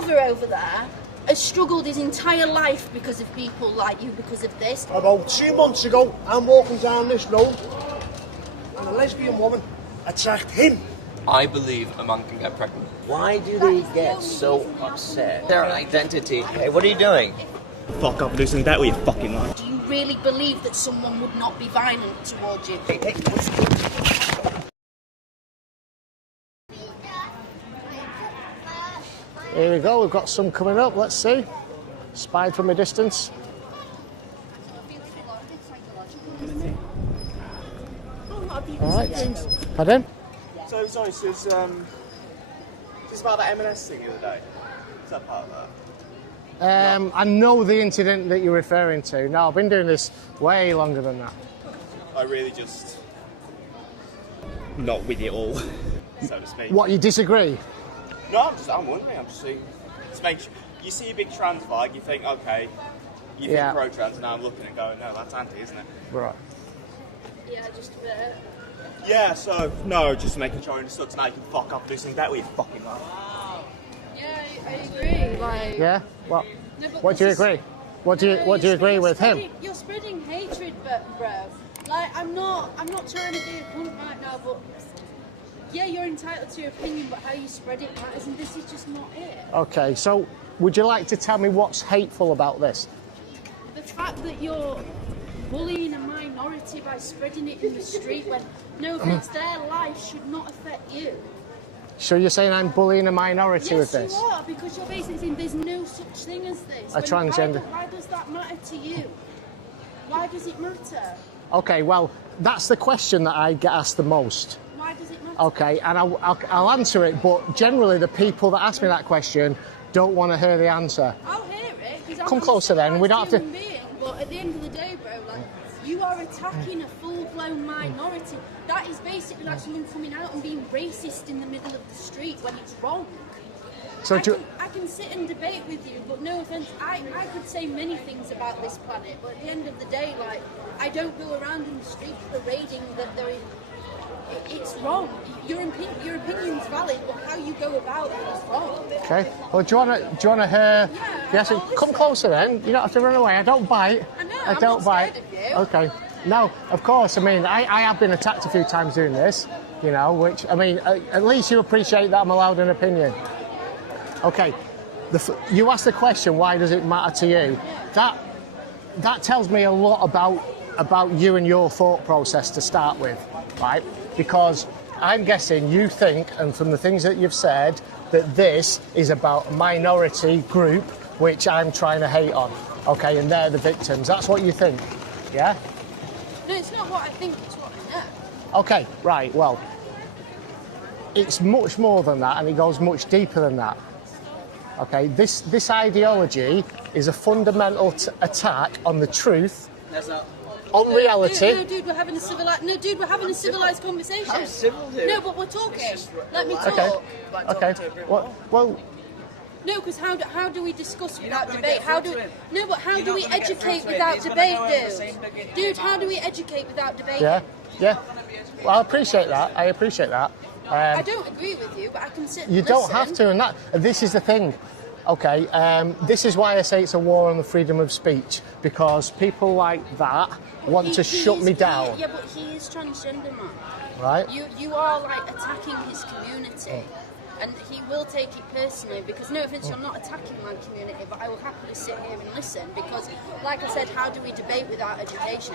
brother over there has struggled his entire life because of people like you, because of this. About 2 months ago, I'm walking down this road and a lesbian woman attacked him. I believe a man can get pregnant. Why do they get so upset? Their identity. Hey, what are you doing? Fuck up, losing that with your fucking life. Do you really believe that someone would not be violent towards you? Hey, Here we go, we've got some coming up, let's see. Spied from a distance. Alright, pardon? So, sorry, so it's about that M&S thing the other day. Is that part of that? I know the incident that you're referring to. No, I've been doing this way longer than that. I really just... not with it all, so to speak. What, you disagree? No, I'm wondering, I'm just saying... To make sure, you see a big trans flag, you think, okay, you think pro-trans, and now I'm looking and going, no, that's anti, isn't it? Right. Yeah, just a bit. Yeah, so, no, just making sure I understood tonight you can fuck up losing that with your fucking life. Yeah, I agree. Like, Yeah? Well, no, what do you agree? What do you agree with him? You're spreading hatred, bro. Like, I'm not trying to be a cunt right now, but yeah, you're entitled to your opinion, but how you spread it matters, and this is just not it. Okay, so would you like to tell me what's hateful about this? The fact that you're bullying a minority by spreading it in the street when, no offence, their life should not affect you. So you're saying I'm bullying a minority with this? Yes, you are, because you're basically saying there's no such thing as this. A transgender. Why does that matter to you? Why does it matter? Okay, well, that's the question that I get asked the most. Why does it matter? Okay, and I'll answer it, but generally the people that ask me that question don't want to hear the answer. I'll hear it. Because Come closer then, we don't have to... But at the end of the day, bro, like, you are attacking a full-blown minority. That is basically like someone coming out and being racist in the middle of the street when it's wrong. So I can sit and debate with you, but no offence, I could say many things about this planet, but at the end of the day, like, I don't go around in the street parading that it's wrong. Your opinion's valid, but how you go about it is wrong. Okay. Well, do you want to hear? Yeah. Yes. Come closer then. You don't have to run away. I don't bite. I know. I don't bite. Scared of you. Okay. No, of course. I mean, I have been attacked a few times doing this. You know, which I mean, at least you appreciate that I'm allowed an opinion. Okay. You asked the question, why does it matter to you? That tells me a lot about you and your thought process to start with, right? Because I'm guessing you think, and from the things that you've said, that this is about a minority group which I'm trying to hate on, okay, and they're the victims. That's what you think, yeah? No, it's not what I think, it's what I know. Okay, right, well, it's much more than that, and it goes much deeper than that. Okay, this ideology is a fundamental attack on the truth, on reality. No, dude, we're having a civilized conversation. How civil, dude? No, but we're talking. Let me talk. Okay. Well. No, because how do we discuss without debate? How do we educate without debate, dude? Dude, how do we educate without debate? Yeah. Well, I appreciate that. I don't agree with you, but I can sit and You listen. don't have to, and this is the thing. Okay, this is why I say it's a war on the freedom of speech, because people like that want to shut me down. Yeah, but he is transgender, man. Right? You are, like, attacking his community. And he will take it personally, because, no offence, you're not attacking my community, but I will happily sit here and listen, because, like I said, how do we debate without education?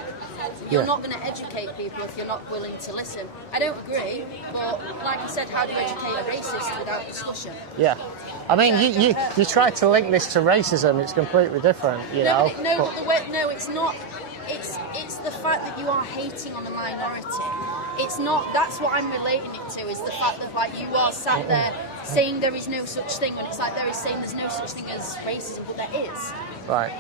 You're not going to educate people if you're not willing to listen. I don't agree, but, like I said, how do you educate a racist without discussion? Yeah. I mean, you try to link this to racism, it's completely different, you know? No, it's not. It's the fact that you are hating on a minority. It's not. That's what I'm relating it to. Is the fact that, like, you are sat there saying there is no such thing, when it's like there is saying there's no such thing as racism, but there is. Right.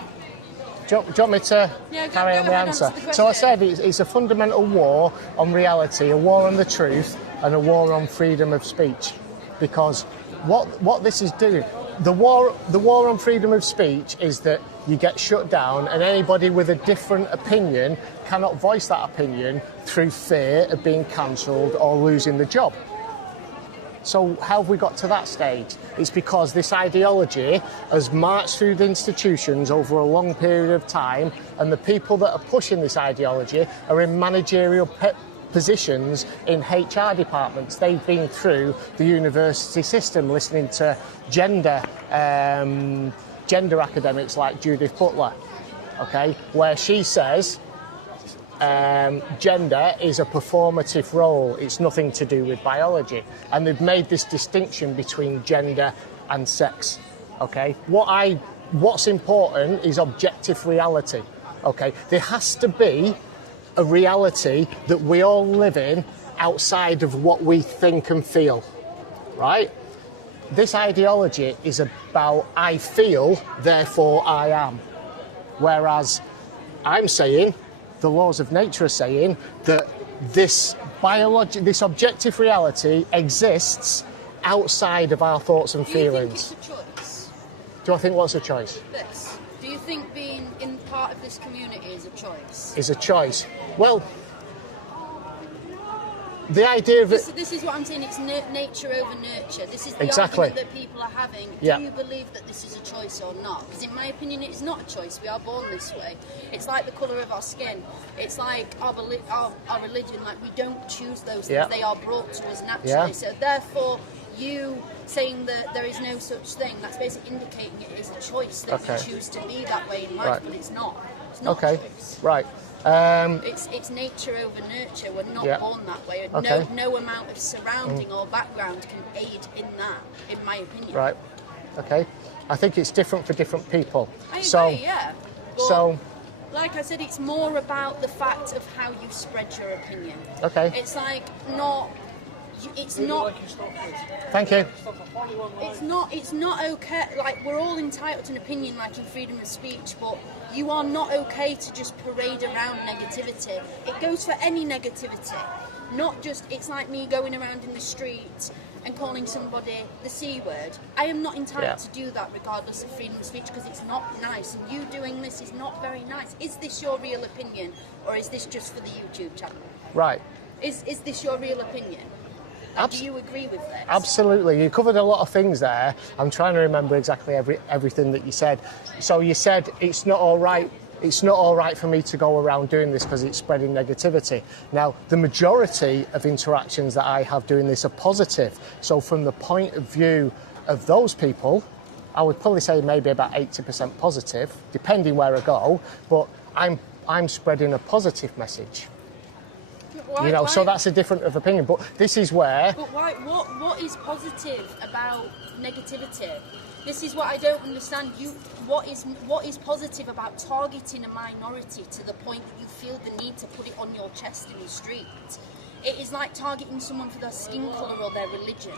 Do you want me to carry on the answer? So I said it's a fundamental war on reality, a war on the truth, and a war on freedom of speech. Because what this is doing, the war on freedom of speech is that you get shut down, and anybody with a different opinion cannot voice that opinion through fear of being cancelled or losing the job. So how have we got to that stage? It's because this ideology has marched through the institutions over a long period of time, and the people that are pushing this ideology are in managerial positions in HR departments. They've been through the university system listening to gender academics like Judith Butler, okay, where she says gender is a performative role. It's nothing to do with biology. And they've made this distinction between gender and sex, okay? What's important is objective reality, okay? There has to be a reality that we all live in outside of what we think and feel, right? This ideology is about I feel, therefore I am. Whereas I'm saying, the laws of nature are saying that this objective reality exists outside of our thoughts and feelings. Do you think it's a choice? Do I think what's a choice? This. Do you think being in part of this community is a choice? Is a choice. Well, the idea of it... This is what I'm saying, it's nature over nurture. This is the exactly. argument that people are having. Do Yeah. you believe that this is a choice or not? Because in my opinion, it is not a choice. We are born this way. It's like the colour of our skin. It's like our religion. Like, we don't choose those things. Yeah. They are brought to us naturally. Yeah. So therefore, you saying that there is no such thing, that's basically indicating it is a choice that Okay. we choose to be that way in life, Right. but it's not. It's not Okay, a choice. right. It's nature over nurture. We're not Yeah. born that way. Okay. No amount of surrounding or background can aid in that, in my opinion. Right. Okay. I think it's different for different people. I agree, so, yeah. But so, like I said, it's more about the fact of how you spread your opinion. okay. It's like not. It's not. Thank you. It's not okay. Like, we're all entitled to an opinion, like in freedom of speech, but you are not okay to just parade around negativity. It goes for any negativity, not just. It's like me going around in the street and calling somebody the C word. I am not entitled to do that regardless of freedom of speech, because it's not nice, and you doing this is not very nice. Is this your real opinion, or is this just for the YouTube channel? Right. Is this your real opinion? And do you agree with this? Absolutely. You covered a lot of things there. I'm trying to remember exactly everything that you said. So you said it's not all right. It's not all right for me to go around doing this because it's spreading negativity. Now, the majority of interactions that I have doing this are positive. So from the point of view of those people, I would probably say maybe about 80% positive, depending where I go. But I'm spreading a positive message. Why, so that's a different of opinion. But this is where... But why? What is positive about negativity? This is what I don't understand. What is positive about targeting a minority to the point that you feel the need to put it on your chest in the street? It is like targeting someone for their skin colour or their religion.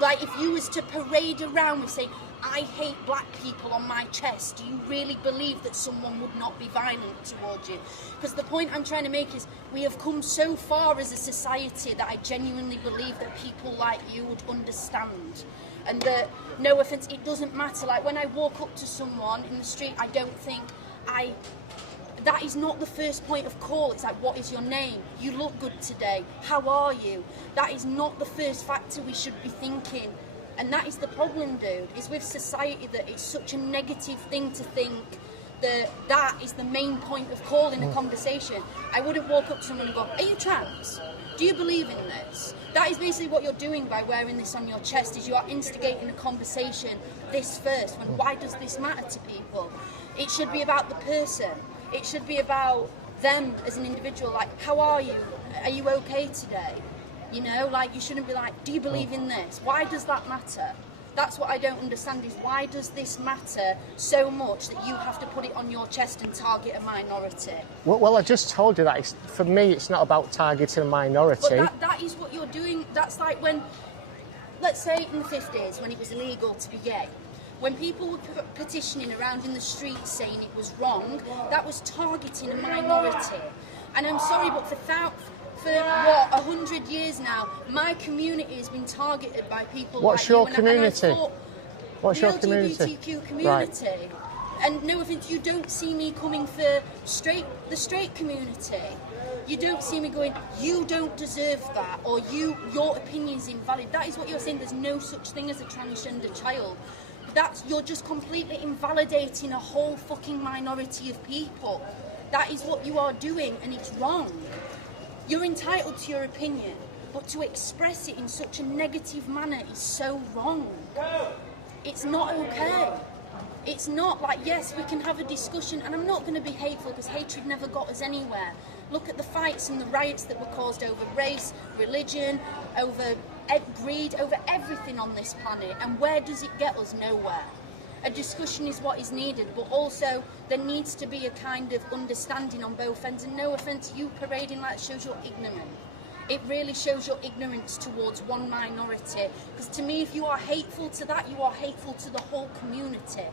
Like, if you was to parade around with saying, I hate black people on my chest, do you really believe that someone would not be violent towards you? Because the point I'm trying to make is we have come so far as a society that I genuinely believe that people like you would understand. And that, no offence, it doesn't matter. Like, when I walk up to someone in the street, I don't think that is not the first point of call. It's like, what is your name? You look good today. How are you? That is not the first factor we should be thinking. And that is the problem, dude, is with society that it's such a negative thing to think that is the main point of call in a conversation. I wouldn't walk up to someone and go, are you trans? Do you believe in this? That is basically what you're doing by wearing this on your chest, is you are instigating a conversation this first. When why does this matter to people? It should be about the person. It should be about them as an individual. Like, how are you? Are you okay today? You know, like, you shouldn't be like, do you believe in this? Why does that matter? That's what I don't understand, is why does this matter so much that you have to put it on your chest and target a minority? Well, I just told you that. For me, it's not about targeting a minority. But that is what you're doing. That's like when, let's say in the 50s, when it was illegal to be gay. When people were petitioning around in the streets saying it was wrong, that was targeting a minority. And I'm sorry, but for 100 years now, my community has been targeted by people What's like your you. community? What's your community? community? LGBTQ community. Right. And no offence, you don't see me coming for the straight community. You don't see me going, you don't deserve that, or your opinion is invalid. That is what you're saying. There's no such thing as a transgender child. You're just completely invalidating a whole fucking minority of people. That is what you are doing, and it's wrong. You're entitled to your opinion, but to express it in such a negative manner is so wrong. It's not okay. It's not like, yes, we can have a discussion, and I'm not going to be hateful because hatred never got us anywhere. Look at the fights and the riots that were caused over race, religion, over greed, over everything on this planet. And where does it get us? Nowhere. A discussion is what is needed, but also there needs to be a kind of understanding on both ends. And no offence, you parading like that shows you're ignorant. It really shows your ignorance towards one minority. Because to me, if you are hateful to that, you are hateful to the whole community.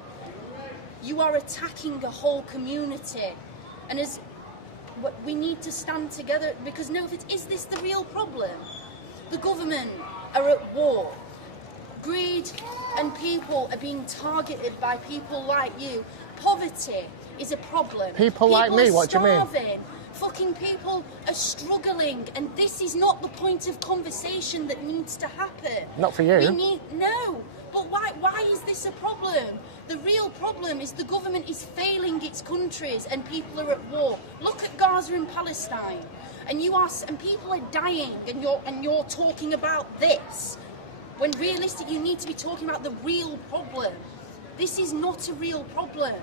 You are attacking the whole community. And we need to stand together, because no, is this the real problem? The government are at war. Greed and people are being targeted by people like you. Poverty is a problem. People like me, what do you mean? Fucking people are struggling, and this is not the point of conversation that needs to happen. Not for you. No, but why is this a problem? The real problem is the government is failing its countries and people are at war. Look at Gaza and Palestine, and people are dying, and you're talking about this. When realistically you need to be talking about the real problem. This is not a real problem.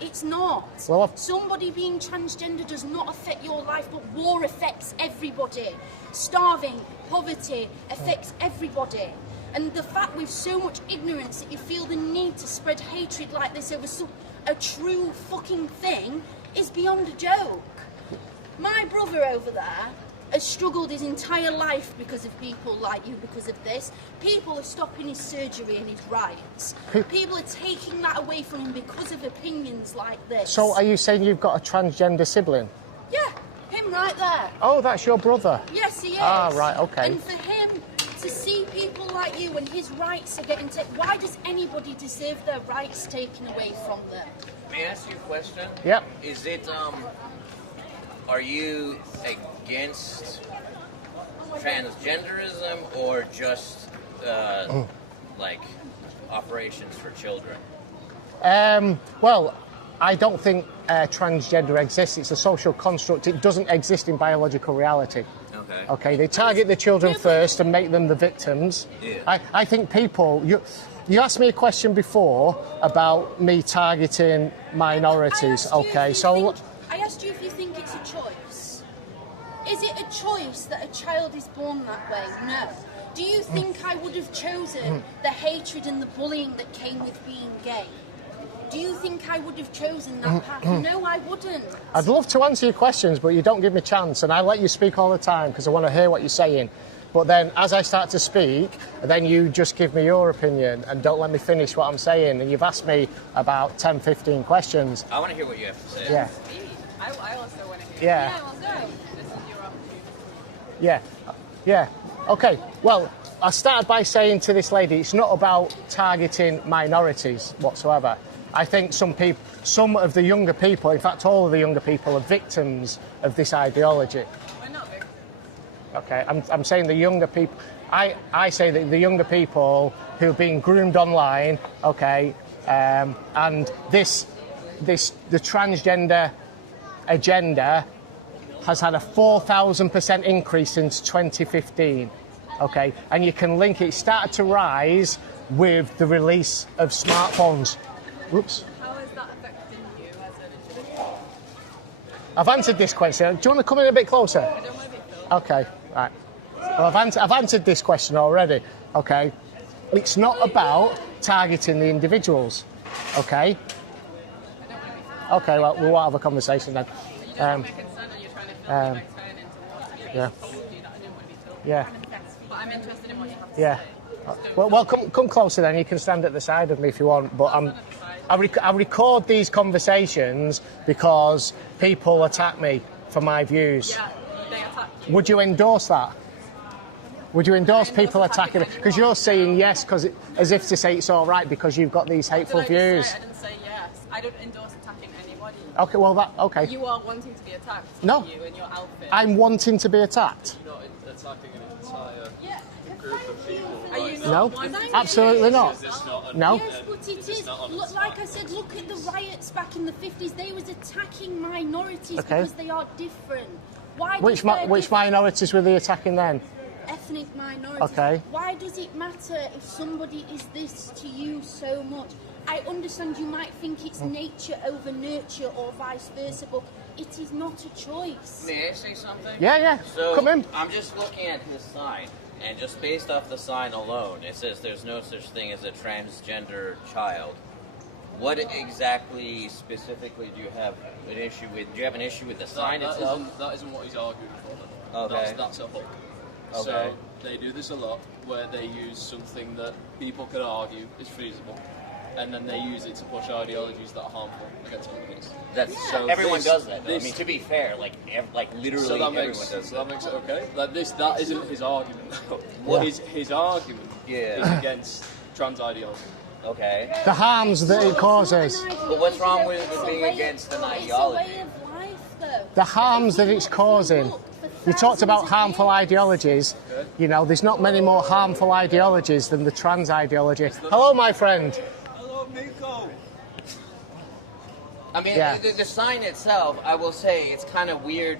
It's not. Well, somebody being transgender does not affect your life, but war affects everybody. Starving, poverty affects everybody. And the fact with so much ignorance that you feel the need to spread hatred like this over a true fucking thing is beyond a joke. My brother over there has struggled his entire life because of people like you, because of this. People are stopping his surgery and his rights. People are taking that away from him because of opinions like this. So are you saying you've got a transgender sibling? Yeah, him right there. Oh, that's your brother? Yes, he is. Ah, right, okay. And for him to see people like you and his rights are getting taken, why does anybody deserve their rights taken away from them? May I ask you a question? Yep. Is it, are you against transgenderism or just, like, operations for children? Well, I don't think transgender exists. It's a social construct. It doesn't exist in biological reality. Okay. Okay, they target the children first and make them the victims. Yeah. I think people... You asked me a question before about me targeting minorities. I asked you if you think it's a choice. Is it a choice that a child is born that way? No. Do you think I would have chosen the hatred and the bullying that came with being gay? Do you think I would have chosen that path? No, I wouldn't. I'd love to answer your questions, but you don't give me a chance, and I let you speak all the time because I want to hear what you're saying. But then as I start to speak, then you just give me your opinion and don't let me finish what I'm saying. And you've asked me about 10, 15 questions. I want to hear what you have to say. Yeah. I also want to hear. Yeah. Yeah, well, go. This is your opportunity. Yeah. Yeah. Okay. Well, I started by saying to this lady, it's not about targeting minorities whatsoever. I think some of the younger people, in fact, all of the younger people are victims of this ideology. We're not victims. Okay, I'm saying the younger people. I say that the younger people who've been groomed online, okay, and the transgender agenda has had a 4,000% increase since 2015, okay, and you can link it. It started to rise with the release of smartphones. Whoops. How is that affecting you as an individual? I've answered this question. Do you want to come in a bit closer? I don't want to be filmed. Okay, right. Well, I've answered this question already. Okay, it's not about targeting the individuals. Okay. Okay, well, we won't have a conversation then. You just want my consent and you're trying to film me like turn into what? Yeah. I told you that I didn't want to be filmed. Yeah. But I'm interested in what you have to Yeah. say. Well, come closer then. You can stand at the side of me if you want. But I record these conversations because people attack me for my views. Yeah, they attack you. Would you endorse that? Would you endorse people attacking me? Because you're saying yes, as if to say it's all right because you've got these hateful Did I just views. say I didn't say yes. I don't endorse attacking anybody. Okay, well, okay. You are wanting to be attacked. No. You in your outfit. I'm wanting to be attacked. You're not attacking an entire Yeah. group of people. Are you No, not wanting absolutely not. Is this not No. Yes, but it is. Look, like I said, look at the riots back in the 50s. They was attacking minorities Okay. because they are different. Why? Which does their which minorities were they attacking then? ethnic minorities? Okay. Why does it matter if somebody is this to you so much? I understand you might think it's nature over nurture or vice versa, but it is not a choice. May I say something? Yeah. So, Come in. I'm just looking at his sign, and just based off the sign alone, it says there's no such thing as a transgender child. What exactly, specifically, do you have an issue with? Do you have an issue with the sign itself? That isn't what he's arguing for. Okay. That's a hook. Okay. So they do this a lot, where they use something that people can argue is feasible, and then they use it to push ideologies that are harmful against minorities. That's So everyone this- does that. Though. I this- mean, to be fair, like literally So that everyone makes does that makes it okay. Like that isn't his argument. Yeah. His argument Yeah. is against trans ideology. Okay. The harms that it causes. But what's wrong with being against an ideology? It's a way of life, though. The harms that it's causing. You talked about harmful ideologies. You know, there's not many more harmful ideologies than the trans ideology. Hello, my friend. Hello, Miko. I mean, Yeah. the sign itself, I will say, it's kind of weird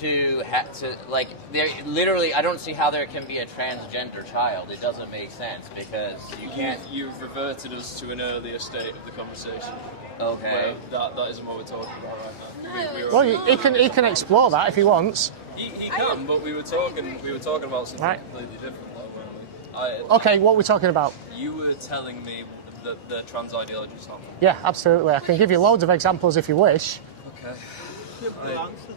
to have to, like, there literally, I don't see how there can be a transgender child. It doesn't make sense because you can't. You've reverted us to an earlier state of the conversation. Okay. Where that isn't what we're talking about right now. No. Well, he can explore that if he wants. He can, but we were talking about something Right. completely different, though, weren't we? Okay, what we're talking about? You were telling me that the trans ideology is harmful. Yeah, absolutely. I can give you loads of examples if you wish. Okay.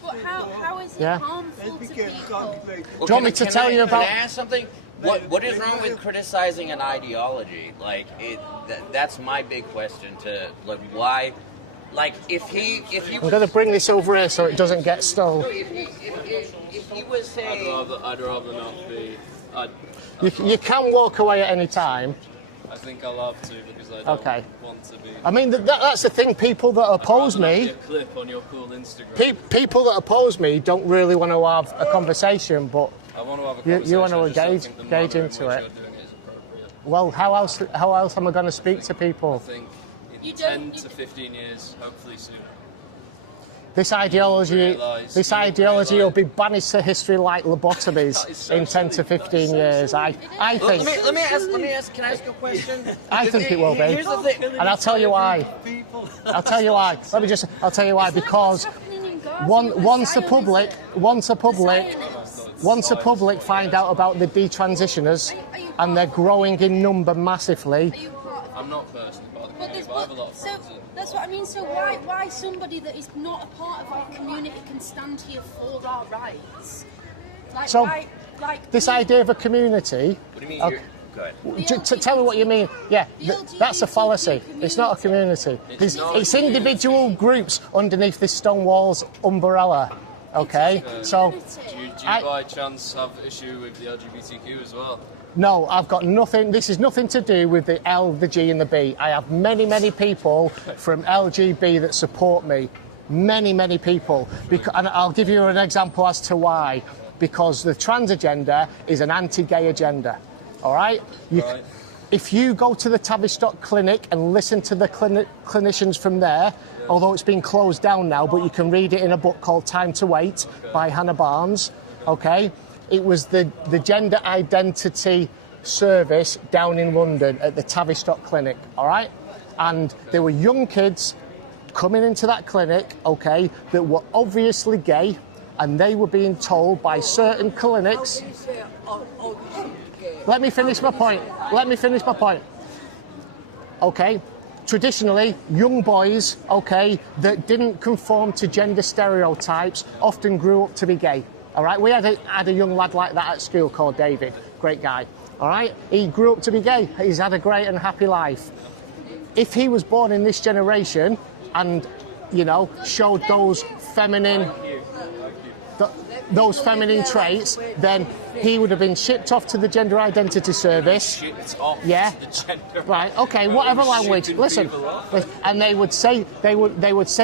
But how is it Yeah. harmful to people? Well, Do you want me to tell you about- Can I ask something? What is wrong with criticizing an ideology? Like, that's my big question. To like, why? Like, if he I'm going to bring this over here so it doesn't get stole. if he was saying, I'd rather not be. You can walk away at any time. I think I'll have to because I don't Okay. want to be. I mean, that's the thing. People that oppose me, A clip on your cool Instagram. people that oppose me don't really want to have a conversation, but I want to have a You conversation. want to I just don't engage think the manner in into which it. you're doing it is appropriate. well, how else am I going to speak to people? I think in You 10 don't- to 15 years, hopefully soon. This ideology realise- will be banished to history like lobotomies That is so in 10 to silly. 15 years. I let think me ask. Can I ask you a question? I think it will be. Here's the thing. And I'll tell you why. I'll tell you why. I'll tell you why. Because once the public find out about the detransitioners and they're growing in number massively, Are you part of I'm not personally part of the But community, there's but I have a lot of so friends in. that's what I mean. So why somebody that is not a part of our community can stand here for our rights? Like So, why? Like this idea of a community. What do you mean? Okay. Good. Tell me what you mean. Yeah, that's a fallacy. It's not a community. It's individual groups underneath this Stonewall's umbrella. Okay, so Do you I- by chance have issue with the LGBTQ as well? no, I've got nothing. This is nothing to do with the L, the G, and the B. I have many people from LGB that support me. Many people. And I'll give you an example as to why. Because the trans agenda is an anti-gay agenda. All right? Right. If you go to the Tavistock Clinic and listen to the clinicians from there, although it's been closed down now, but you can read it in a book called Time to Wait by Hannah Barnes, okay? It was the gender identity service down in London at the Tavistock Clinic, all right? And there were young kids coming into that clinic, okay, that were obviously gay, and they were being told by certain clinics... Let me finish my point. Okay, traditionally, young boys, okay, that didn't conform to gender stereotypes often grew up to be gay. All right, we had a young lad like that at school called David, great guy. All right, he grew up to be gay. He's had a great and happy life. If he was born in this generation and, you know, showed those feminine traits, then he would have been shipped off to the gender identity service. Shipped off Yeah. to the gender. Right. Okay. Whatever language. Shipping Listen. people off. And they would said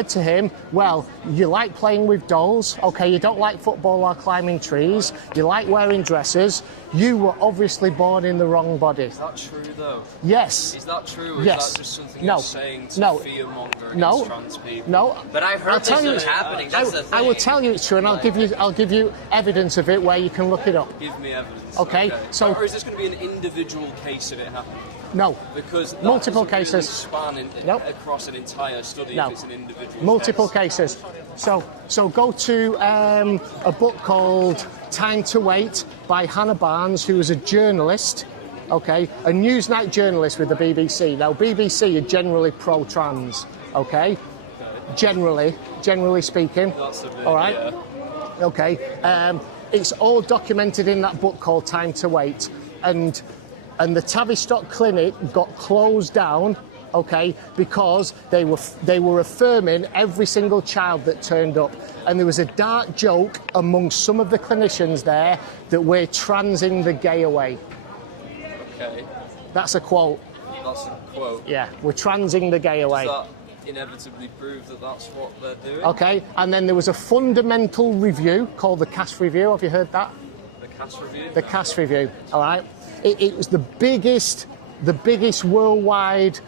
to him, well, you like playing with dolls. Okay. You don't like football or climbing trees. You like wearing dresses. You were obviously born in the wrong body. Is that true though? Yes. Is that true? Or Yes. is that just something No. you're saying to No. fearmonger against No. trans people? No. But I've I'll heard tell this you- is happening. That's the thing. I will tell you it's true, and I'll give you evidence of it where you can look it up. Give me evidence. Okay, so- or is this going to be an individual case of it happening? No. Because that Multiple doesn't really cases. span Nope. across an entire study No. if it's an individual Multiple case. cases. So go to a book called Time to Wait by Hannah Barnes, who was a journalist, okay, a Newsnight journalist with the BBC. Now, BBC are generally pro-trans, okay? Generally speaking. That's the bit, all right? yeah. Okay. It's all documented in that book called Time to Wait. And the Tavistock Clinic got closed down, okay, because they were affirming every single child that turned up. And there was a dark joke amongst some of the clinicians there that we're transing the gay away. Okay. That's a quote. That's a quote. Yeah, we're transing the gay away. Does that inevitably prove that that's what they're doing? Okay, and then there was a fundamental review called the CAS review. Have you heard that? The CAS review? The CAS review. All right. It was the biggest worldwide.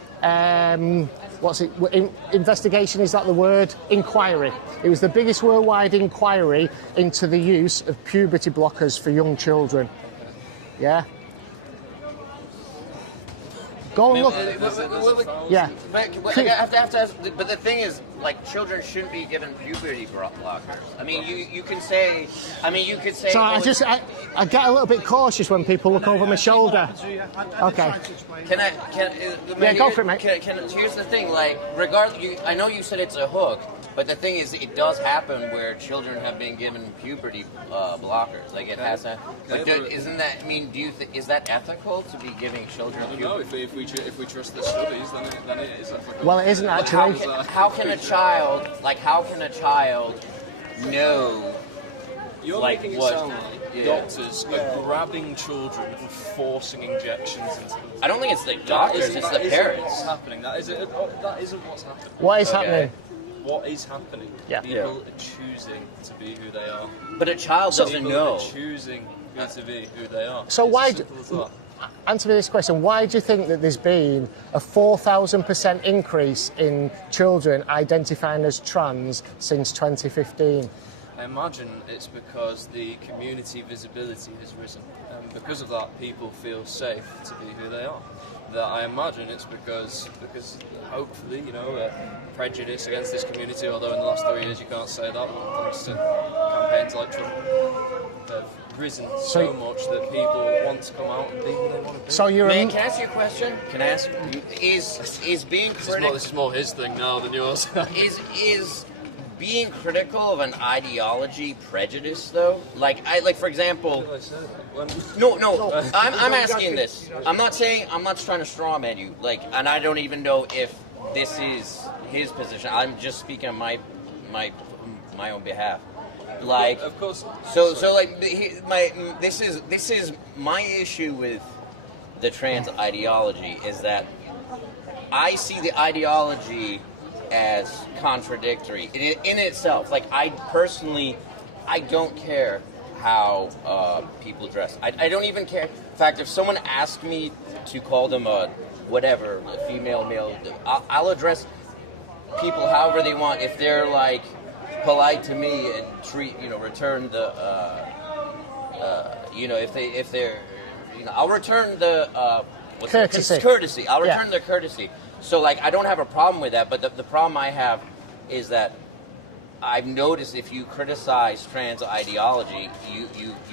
Investigation, is that the word? Inquiry. It was the biggest worldwide inquiry into the use of puberty blockers for young children. Yeah. Go and look. Yeah. But the thing is, like, children shouldn't be given puberty blockers. I mean, you can say. I mean, you could say. So I get a little bit cautious when people look over my shoulder. Okay. Yeah, go for it, mate. Here's the thing, like, regardless, I know you said it's a hook, but the thing is, it does happen where children have been given puberty blockers. Like, it has that. But isn't that? I mean, is that ethical to be giving children? I don't know. If we trust the studies, then it is ethical. Well, it isn't actually. How can a child know? You're like making it what? sound like Yeah. doctors are grabbing children and forcing injections into them. I don't think it's the doctors; it's the parents. What's happening? That isn't what's happening. What is Okay. happening? What is happening? Yeah. People are choosing to be who they are. But a child doesn't People know. are choosing to be who they are. So It's why as simple as that. Answer me this question. Why do you think that there's been a 4,000% increase in children identifying as trans since 2015? I imagine it's because the community visibility has risen, and because of that, people feel safe to be who they are. That I imagine it's because hopefully, prejudice against this community. Although in the last 3 years you can't say that, thanks to campaigns like Trump, have risen so much that people want to come out and be who they want to be. So you're Man, can I ask you a question? Can I ask? Is being critical? This is more his thing now than yours. is being critical of an ideology prejudice though? Like for example. No. I'm asking this. I'm not trying to straw man you. Like, and I don't even know if this is his position. I'm just speaking on my own behalf. Like, of course. So like this is my issue with the trans ideology is that I see the ideology as contradictory in itself. Like, I don't care how people dress. I don't even care. In fact, if someone asked me to call them a female, male, I'll address people however they want. If they're like polite to me and return the, if they're, I'll return the courtesy. I'll return the courtesy. So, like, I don't have a problem with that, but the problem I have is that I've noticed if you criticize trans ideology, you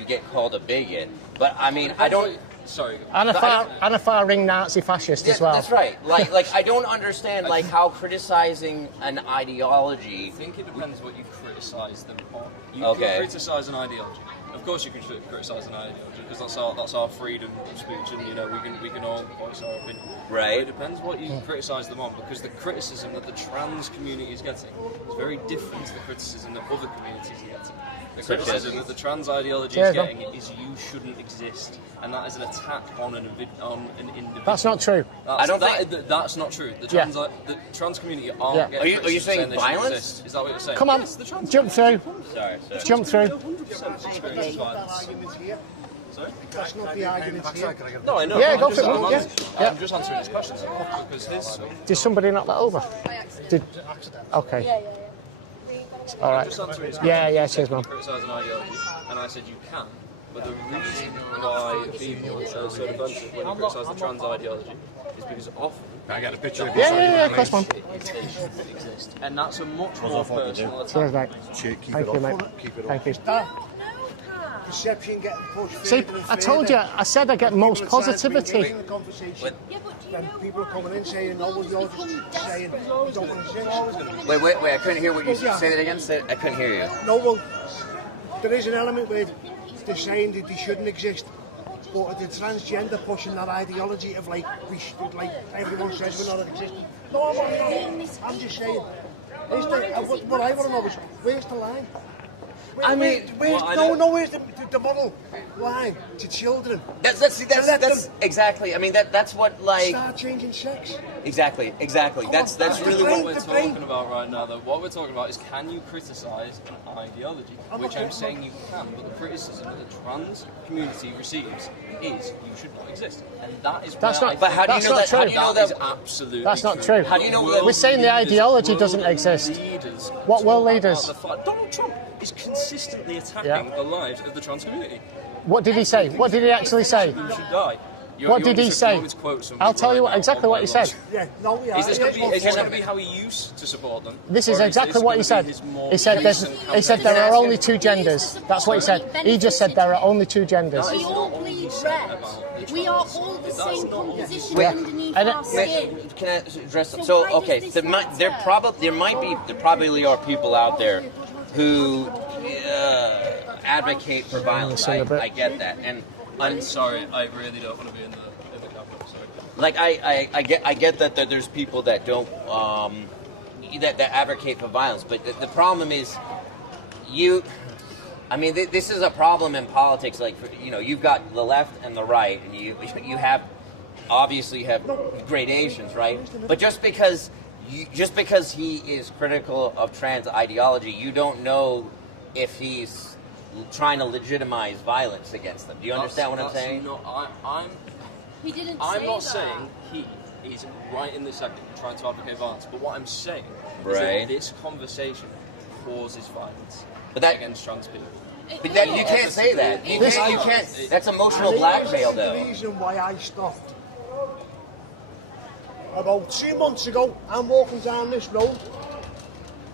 get called a bigot. But, I mean, I don't... Sorry. And a far-ring Nazi fascist as well. That's right. Like I don't understand, like, how criticizing an ideology... I think it depends what you criticise them on. You Okay. can criticise an ideology. Of course, you can criticise an ideology because that's our freedom of speech, and we can all voice our opinion. Right. But it depends what you criticise them on, because the criticism that the trans community is getting is very different to the criticism that other communities are getting. The criticism that the trans ideology is getting is you shouldn't exist, and that is an attack on an individual. That's not true. That's not true. The trans community aren't getting. Are you saying violence? Exist. Is that what you're saying? Come on, yes, jump through. Sorry. Jump through. 100% experience violence. Sorry? That's not the argument here. No, I know. Yeah, go for it. I'm just answering his questions because his. Did somebody knock that over? Did? Okay. Yeah. All right. Just answering his Yeah. Cheers, man. Criticise an ideology, and I said you can, but the reason why people are so defensive when you criticise the trans ideology is because often. I got a picture of Yeah, of course, man. It shouldn't exist, and that's a much more personal attack. Cheers, mate. Thank you, mate. Thank you. Perception getting pushed. See, I told you, I said I get most positivity. Then people are coming in saying, no, well, you're just saying you don't want to exist. Wait, I couldn't hear what you said. Say that again. I couldn't hear you. No, well, there is an element where they're saying that they shouldn't exist, but the transgender pushing that ideology of like everyone says we're not existing. No, I'm just saying. What I want to know is, where's the line? Where's the model line to children? That's exactly. I mean, that's what like. Start changing sex. Exactly. That's really what we're talking about right now, though. What we're talking about is, can you criticise an ideology? Which I'm saying you can, but the criticism that the trans community receives is you should not exist, and that is. That's not. But how do you know that? How do you know that? Is absolutely. That's not true. How do you know that? We're saying the ideology doesn't exist. What world leaders? Donald Trump is consistently attacking the lives of the trans community. What did he say? What did he actually say? You should die. What did he say? I'll tell you exactly what he said. Yeah, no, we are. Is this going to be how he used to support them? This is exactly what he said. He said there are only two genders. That's what he said. He just said there are only two genders. We all bleed red. We are all the same composition Yeah. underneath And our skin. Can I address? So okay, there probably are people out there who advocate for violence. I get that, and I'm sorry, I really don't want to be in the capital. Sorry. like I get that there's people that don't that advocate for violence, but the problem is this is a problem in politics. Like you've got the left and the right, and you obviously have gradations, right? But just because he is critical of trans ideology, you don't know if he's trying to legitimize violence against them. Do you understand what I'm saying? He didn't I'm say not that. saying he's right in this second trying to advocate violence, but what I'm saying is Right. that this conversation causes violence against trans people. But that, you can't say that. You can't. That's emotional blackmail, The though. reason why I stopped. About 2 months ago, I'm walking down this road,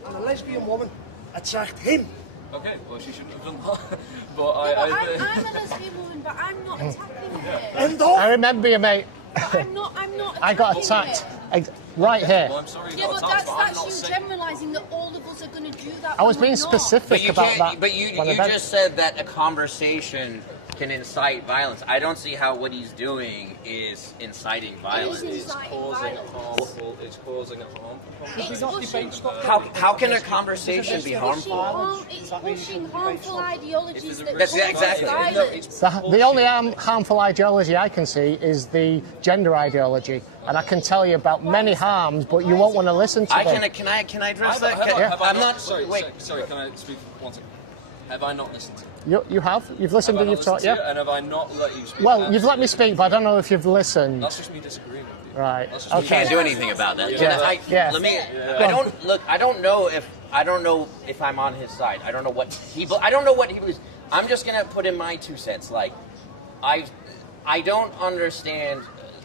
and a lesbian woman attacked him. Okay, well she shouldn't have done that. But I'm a lesbian woman, but I'm not attacking her. And I remember you, mate. I'm not I got attacking attacked her. right here. well, I'm sorry you Yeah, got but attacked, but I'm that's not you saying. generalising that all of us are going to do that. I was when being we're not. specific about that. But you one event. just said that a conversation can incite violence. I don't see how what he's doing is inciting violence. It's causing a harmful. It's causing a harmful. It's pushing, How can a conversation be harmful? it's pushing harmful ideologies that That's- cause exactly. violence. The only harmful ideology I can see is the gender ideology, and I can tell you about many harms, but you won't want to listen to them. Can I address that? Have I I'm not. Sorry, Wait. sorry. Can I speak for 1 second? Have I not listened to you? You have? You've listened Have I and not you've talked, listened to yeah? you? And have I not let you speak? Well, you've let me speak, but I don't know if you've listened. That's just me disagreeing with you. Right. That's just me Okay. Can't do anything about that. Yeah. Let me. Yeah. I don't know if I'm on his side. I don't know what he believes. I'm just gonna put in my 2 cents. Like, I don't understand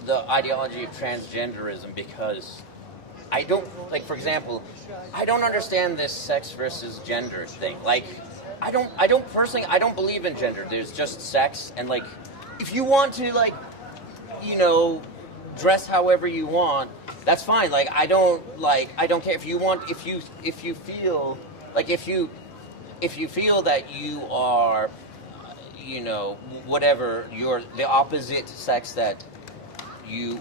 the ideology of transgenderism because I don't, like, for example, I don't understand this sex versus gender thing. Like, I don't believe in gender. There's just sex, and like, if you want to, like, dress however you want, that's fine. Like, I don't care if you want, if you feel that you are you know, whatever the opposite sex that you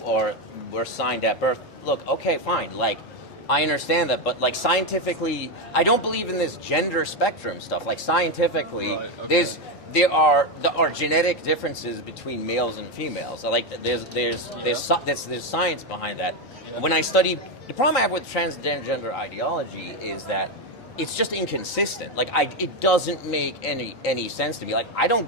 were signed at birth. Look, okay, fine. Like, I understand that, but like scientifically, I don't believe in this gender spectrum stuff. Like scientifically, Right, okay. there are genetic differences between males and females. Like there's science behind that. Yeah. When I study, the problem I have with transgender ideology is that it's just inconsistent. Like it doesn't make any sense to me. Like I'm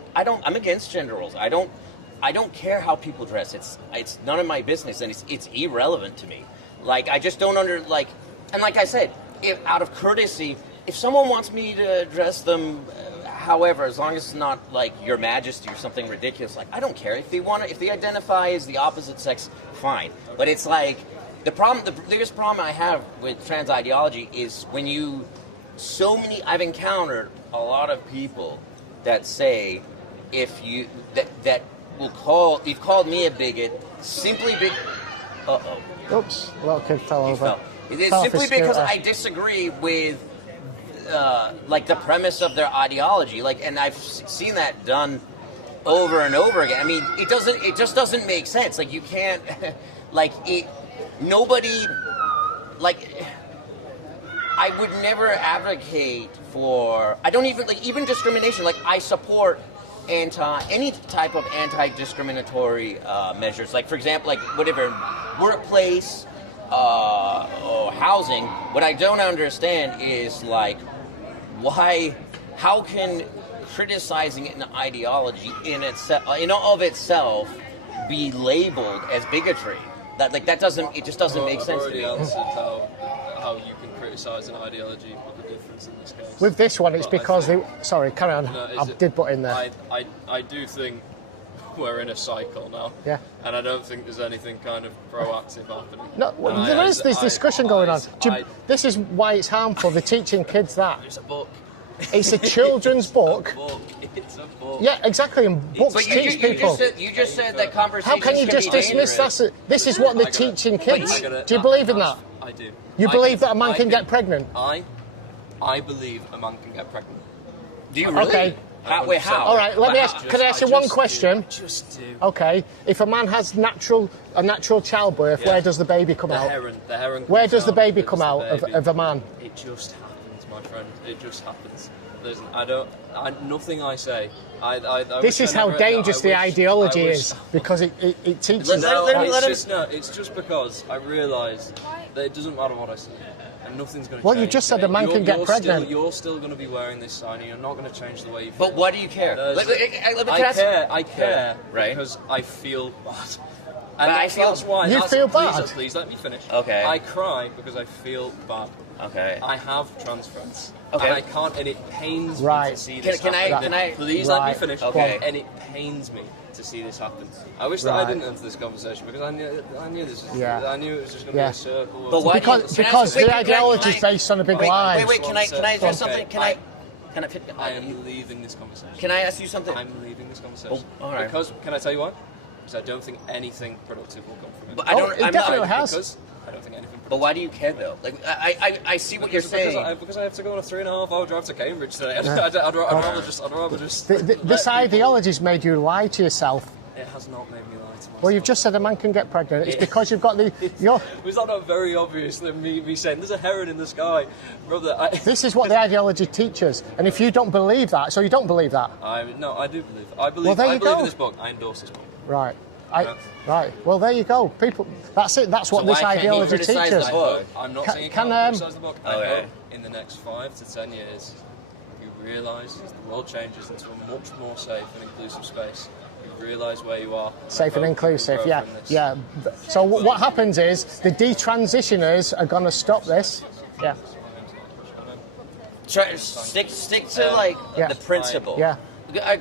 against gender roles. I don't care how people dress. It's none of my business, and it's irrelevant to me. Like I just don't and like I said, if out of courtesy, if someone wants me to dress them, however, as long as it's not like Your Majesty or something ridiculous, like I don't care if they identify as the opposite sex, fine. But it's like the biggest problem I have with trans ideology is when I've encountered a lot of people that say that you've called me a bigot simply Oops, a little kid fell over. It's Fell off simply his because scooter. I disagree with like the premise of their ideology. Like, and I've seen that done over and over again. I mean, it just doesn't make sense. Like, you can't nobody, like, I would never advocate for, I don't even discrimination. Like, I support any type of anti-discriminatory measures. Like, for example, like whatever workplace or housing. What I don't understand is like how can criticizing an ideology in of itself be labeled as bigotry? That just doesn't make sense to me. I've already answered how you can criticise an ideology with the difference in this case. With this one, it's But I because think- sorry, carry on. I did butt in there. I do think we're in a cycle now. Yeah. And I don't think there's anything kind of proactive happening. No, well, there is this discussion going on. This is why it's harmful. They're teaching kids that. It's a book. It's a children's book. It's a book. Yeah, exactly. And books But teach people. you just said that conversation. How can you just dismiss that? This is what they're teaching kids. Do you believe in that? I do. You believe that a man can get pregnant? I believe a man can get pregnant. Do you really? Okay. Wait, how? All right, let me ask. Can I ask you one question? Just do. Okay. If a man has a natural childbirth, Yeah. where does the baby come out? The heron. Where comes does the out, baby delivers come the out baby. of a man? It just happens, my friend. It just happens. Nothing I say. This is how dangerous the ideology is, because it teaches. It's just because I realise that it doesn't matter what I say, and nothing's going to change. Well, you just said a man can get pregnant. You're still going to be wearing this sign, and you're not going to change the way you feel. But why do you care? I care, right? Because I feel bad. But I feel- that's why. You feel bad? Please let me finish. Okay. I cry because I feel bad. Okay. I have trans friends. Okay. And I can't, and it pains me Right. to see this Can I- happen. can I- Please let me Right. finish. Okay. And it pains me to see this happen. I wish that I Right. didn't enter this conversation because I knew this was, Yeah. I knew it was just going to Yeah. be a circle. But of- why? Because the ideology is can I- based on a big wait, lie. Wait, can I Okay. ask something? I I am leaving this conversation. Can I ask you something? I'm leaving this conversation. Oh, all right. Because, can I tell you why? Because I don't think anything productive will come from it. But I don't. it I'm definitely not. has. Because I don't think anything. But why do you care though? Like I see what you're saying. Because I have to go on a 3.5-hour drive to Cambridge today. I'd rather just. This ideology's made you lie to yourself. It has not made me lie to myself. Well, you've just said a man can get pregnant. It's because you've got Was that not very obvious than me saying there's a heron in the sky, brother? This is what the ideology teaches, and if you don't believe that, so you don't believe that, No, I do believe. I believe. Well, there I you believe go. in this book. I endorse this book. right? Yeah. Right. Well, there you go. People. That's it. That's what So this why can't you ideology criticise teaches. the book? I'm not Can- saying you can, can't criticise the book. I Okay. hope in the next 5 to 10 years, you realise as the world changes into a much more safe and inclusive space, you realise where you are. Safe and hope you inclusive. grow Yeah. from this. Yeah. So what happens is the detransitioners are going to stop this. Yeah. Stick to like Yeah. the principle. Yeah. I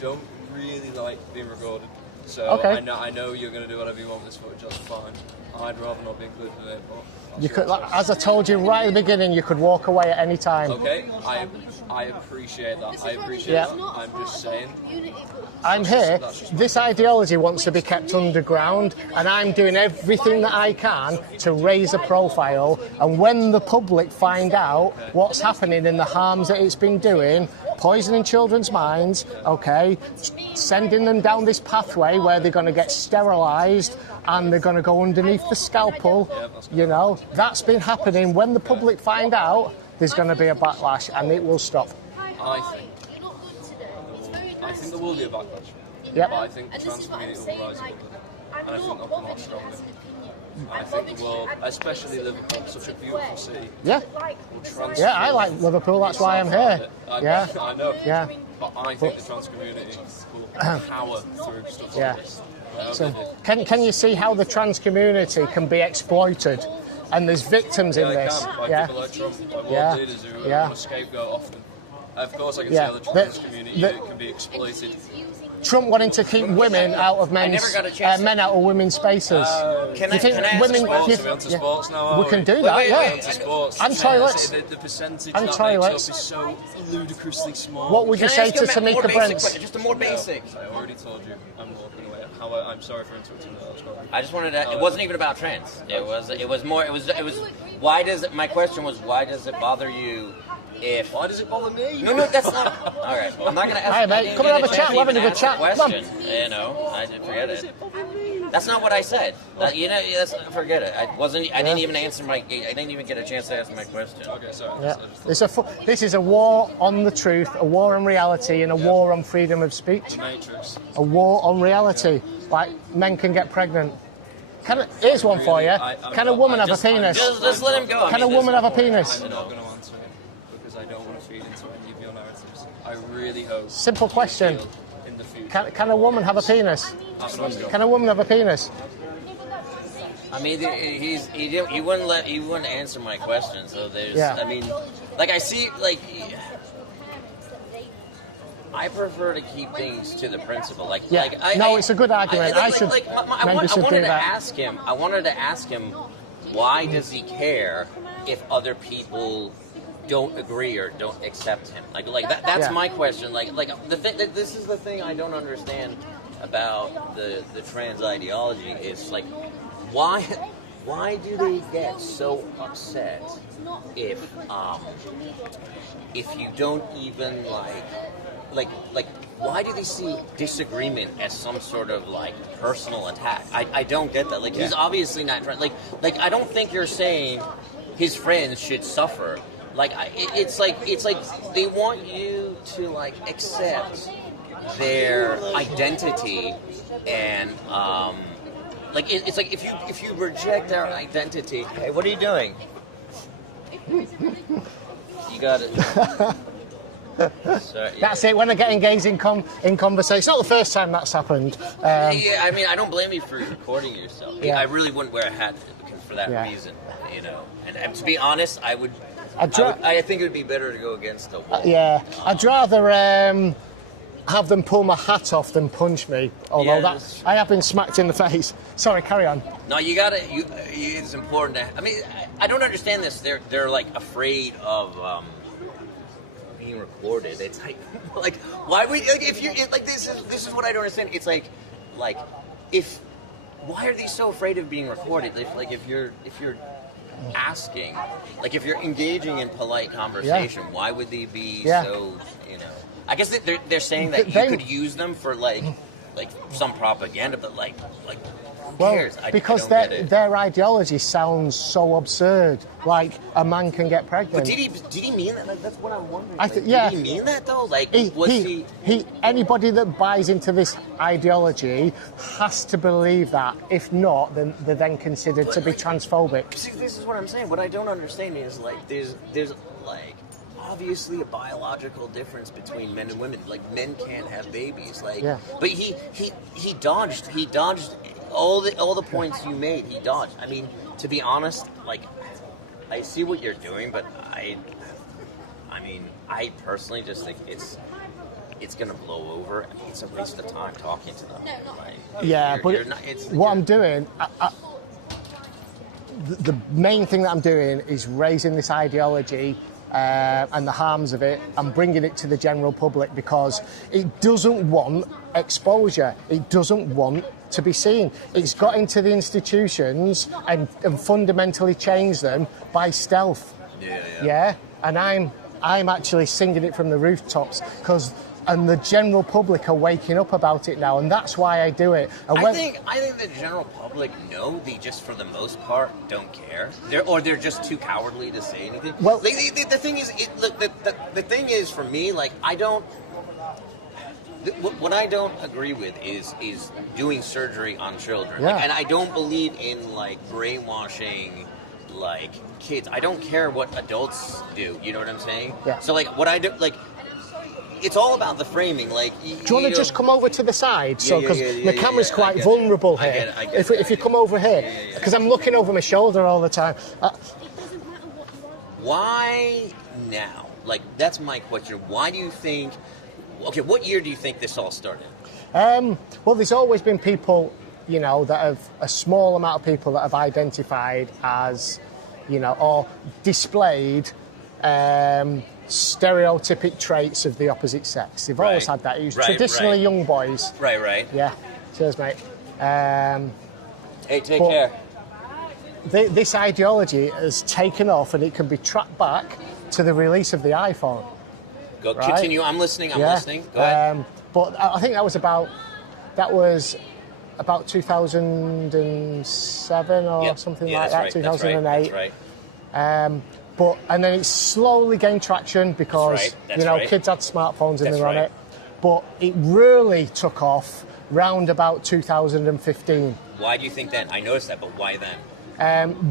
don't really like being recorded, so Okay. I know you're going to do whatever you want with this footage. That's fine. I'd rather not be included in it. But You could, as I told you right at the beginning, you could walk away at any time. okay, I appreciate that. I appreciate Yeah. that. I'm just saying. I'm here. This ideology wants to be kept underground, and I'm doing everything that I can to raise a profile. And when the public find out what's happening and the harms that it's been doing, poisoning children's minds, okay, sending them down this pathway where they're going to get sterilised and they're going to go underneath the scalpel, you know, that's been happening. When the public find out, there's going to be a backlash, and it will stop. I think there will be a backlash. Yep. But I think the trans community will rise above it. And I think they'll come out strongly. And I think the world, especially Liverpool, such a beautiful city, Yeah. will transform. Yeah, I like Liverpool, that's why I'm here. Yeah. I know. Yeah. But I think the trans community will power through stuff Yeah. like this. I hope So, they do. can you see how the trans community can be exploited? And there's victims in I this. can, by Yeah. people like Trump, by world Yeah. leaders who Yeah. want to scapegoat often. Of course, I can Yeah. see how the trans The- community the- can be exploited. Trump wanting to keep women out of men's never got a chance men out of women's spaces. Can Do you think I women? Sports, do you- are we onto yeah. sports now? We are can do Wait, that. wait, Yeah. wait. Onto sports. And toilets. The percentage And that toilets. makes up is so ludicrously small. What would you Can I say ask to you a more Tamika basic Brents? question? Just a more basic. I already told you I'm walking away. I'm sorry for interrupting. That was probably- I just wanted to. It wasn't even about trans. It was more. It was. Why does it? My question was, why does it bother you? If Why does it bother me? no, that's not. All right, I'm not gonna ask. Hey, mate, I didn't come get and have a chance chat. to We're having even a good ask the chat. Come on. question. You know, I didn't forget it. That's not what I said. You know, forget it. I wasn't. I didn't even answer my. I didn't even get a chance to ask my question. Okay, sorry. Yeah. I just This is a war on the truth, a war on reality, and a war on freedom of speech. the Matrix. A war on reality. Like men can get pregnant. Here's one for you. Can a woman have a penis? Just let him go. I Can a mean, woman have a penis? I'm not going to answer it because I don't want to feed into any of your narratives. I really hope. Simple question. In the future. Can a woman have a penis? Can a woman have a penis? I mean, he wouldn't answer my question. So there's. Yeah. I mean, like I see like. I prefer to keep things to the principle. Like, Yeah. It's a good argument. I wanted to ask him. I wanted to ask him, why does he care if other people don't agree or don't accept him? That's Yeah. my question. This is the thing I don't understand about the trans ideology is like, why do they get so upset if you don't even like why do they see disagreement as some sort of like personal attack? I don't get that. Like he's obviously not trying. Like I don't think you're saying his friends should suffer. Like it's like they want you to like accept their identity and like it's like if you reject their identity. Hey, what are you doing? You got it. So, That's it. When I get engaged in conversation, it's not the first time that's happened. yeah, I mean, I don't blame you for recording yourself. Yeah. I really wouldn't wear a hat for that Yeah. reason, you know. And to be honest, I think it would be better to go against the wall. Yeah, I'd rather have them pull my hat off than punch me. Although Yeah, that that's true. I have been smacked in the face. Sorry, carry on. No, you gotta. It's important to. I mean, I don't understand this. They're like afraid of being recorded. It's like why would if you like this is what I don't understand. It's like if why are they so afraid of being recorded? If you're asking, like if you're engaging in polite conversation, why would they be so, you know? I guess they're saying that you could use them for like some propaganda, but like who cares? Because I don't get it. their ideology sounds so absurd. Like a man can get pregnant. But did he mean that? Like, that's what I'm wondering. I think Did he mean that though? Like anybody that buys into this ideology has to believe that. If not, then they're then considered to be transphobic. See, this is what I'm saying. What I don't understand is like there's like obviously a biological difference between men and women. Like men can't have babies. Like, but he dodged all the points you made. He dodged. I mean, to be honest, like I see what you're doing, but I mean, I personally just think it's gonna blow over. I mean, it's a waste of time talking to them. Yeah, but what I'm doing, the main thing that I'm doing is raising this ideology and the harms of it and bringing it to the general public, because it doesn't want exposure. It doesn't want to be seen. It's got into the institutions and fundamentally changed them by stealth. Yeah? And I'm actually singing it from the rooftops, and the general public are waking up about it now, and that's why I do it. And I think the general public know, they just for the most part don't care, they're just too cowardly to say anything. Well, the thing is, the thing is for me, like what I don't agree with is doing surgery on children, Yeah. and I don't believe in like brainwashing like kids. I don't care what adults do. You know what I'm saying? Yeah. So like what I do, like. It's all about the framing. Like, do you want to just come over to the side? So, because the camera's quite vulnerable here. If you come over here, because I'm looking over my shoulder all the time. Why now? Like, that's my question. Why do you think? Okay, what year do you think this all started? Well, there's always been people, you know, that have a small amount of people that have identified as, you know, or displayed. Stereotypic traits of the opposite sex. They've always had that. It was traditionally young boys. Right. Yeah. Cheers, mate. Hey, take care. This ideology has taken off, and it can be tracked back to the release of the iPhone. Go, right? Continue. I'm listening. I'm listening. Go ahead. But I think that was about 2007 or something like that. 2008. That's right. And then it slowly gained traction because kids had smartphones and they were on it. But it really took off round about 2015. Why do you think then? I noticed that, but why then?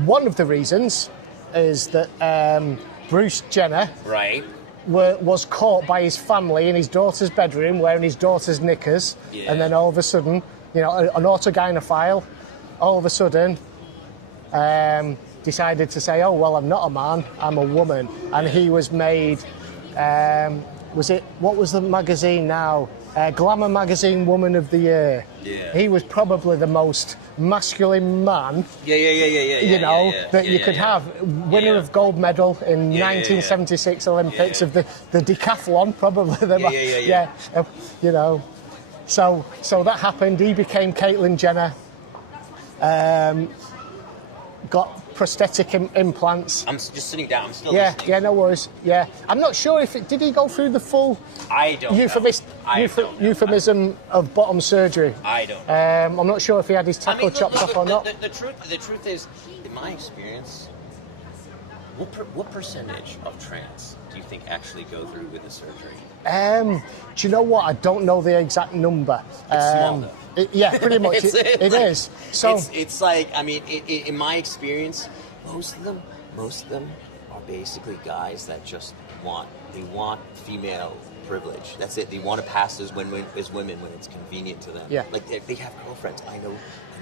One of the reasons is that Bruce Jenner was caught by his family in his daughter's bedroom wearing his daughter's knickers, and then all of a sudden, you know, an autogynephile, all of a sudden. Decided to say, oh, well, I'm not a man, I'm a woman. And he was made, what was the magazine now? Glamour Magazine Woman of the Year. Yeah. He was probably the most masculine man, you could have. Winner of gold medal in 1976 Olympics of the decathlon, probably. You know. So that happened. He became Caitlyn Jenner. Got prosthetic implants. I'm just sitting down. I'm still listening. Yeah, no worries. Yeah, I'm not sure if did he go through the full euphemism of bottom surgery. I don't. I'm not sure if he had his tackle chopped off or not. The truth is, in my experience, what percentage of trans do you think actually go through with the surgery? Do you know what? I don't know the exact number. It's small though. Yeah, pretty much. it is. So it's like, I mean, in my experience, most of them are basically guys that just want female privilege. That's it. They want to pass as women when it's convenient to them. Yeah. Like they have girlfriends. I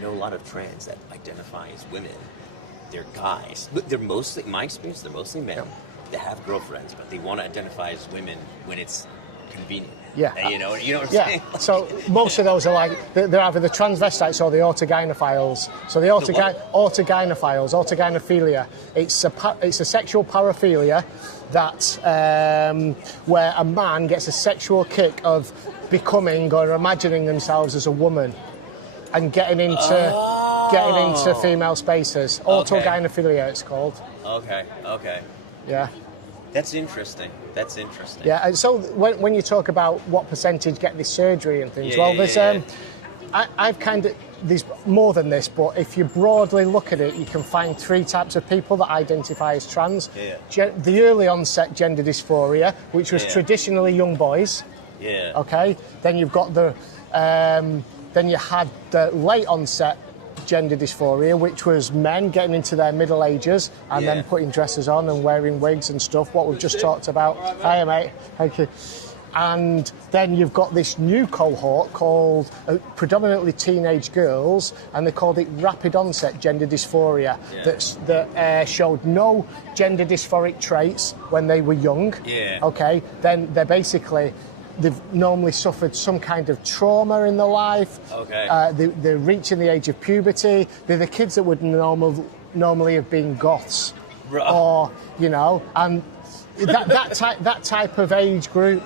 know a lot of trans that identify as women. They're guys. But they're mostly, in my experience, they're mostly men. Yeah. They have girlfriends, but they want to identify as women when it's convenient. Yeah. And you know what I'm saying? So most of those are like, they're either the transvestites or the autogynephiles. So the autogynephilia, it's a sexual paraphilia that where a man gets a sexual kick of becoming or imagining themselves as a woman and getting into female spaces. Autogynephilia, it's called. Okay. Yeah. That's interesting. Yeah, and so when you talk about what percentage get this surgery and things, I've kind of, there's more than this, but if you broadly look at it, you can find three types of people that identify as trans. Yeah. The early onset gender dysphoria, which was traditionally young boys. Yeah. Okay. Then you've got then you had the late onset gender dysphoria, which was men getting into their middle ages and then putting dresses on and wearing wigs and stuff, what we've just talked about. Hiya, mate. Thank you. And then you've got this new cohort called predominantly teenage girls, and they called it rapid onset gender dysphoria, that showed no gender dysphoric traits when they were young. Yeah. Okay. Then they've normally suffered some kind of trauma in their life. Okay. They're reaching the age of puberty. They're the kids that would normally have been goths, Right. or and that type of age group.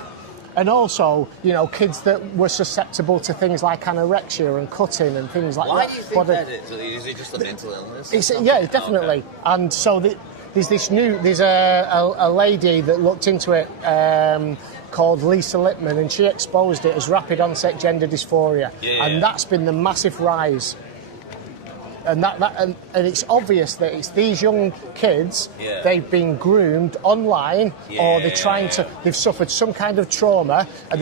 And also, kids that were susceptible to things like anorexia and cutting and things like Why that. do you think that is? Is it just a mental illness? Yeah, definitely. Okay. And so there's a lady that looked into it called Lisa Lippman, and she exposed it as rapid onset gender dysphoria. And that's been the massive rise. And and it's obvious that it's these young kids. They've been groomed online, or they've suffered some kind of trauma, and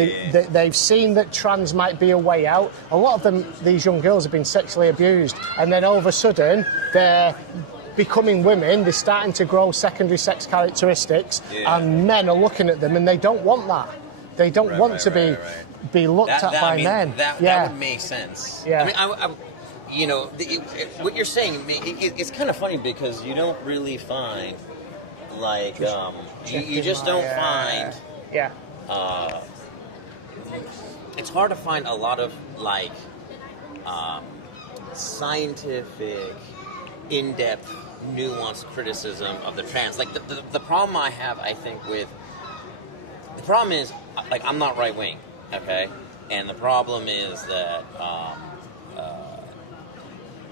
they've seen that trans might be a way out. A lot of them, these young girls, have been sexually abused, and then all of a sudden they're becoming women. They're starting to grow secondary sex characteristics, and men are looking at them, and they don't want that. They don't want to be looked at by men. That would make sense. Yeah. I what you're saying, it's kind of funny because you don't really find, like, you just don't find. Yeah. It's hard to find a lot of, like, scientific, in-depth, nuanced criticism of the trans. Like, the problem I have, I think, the problem is, like, I'm not right-wing, okay? And the problem is that,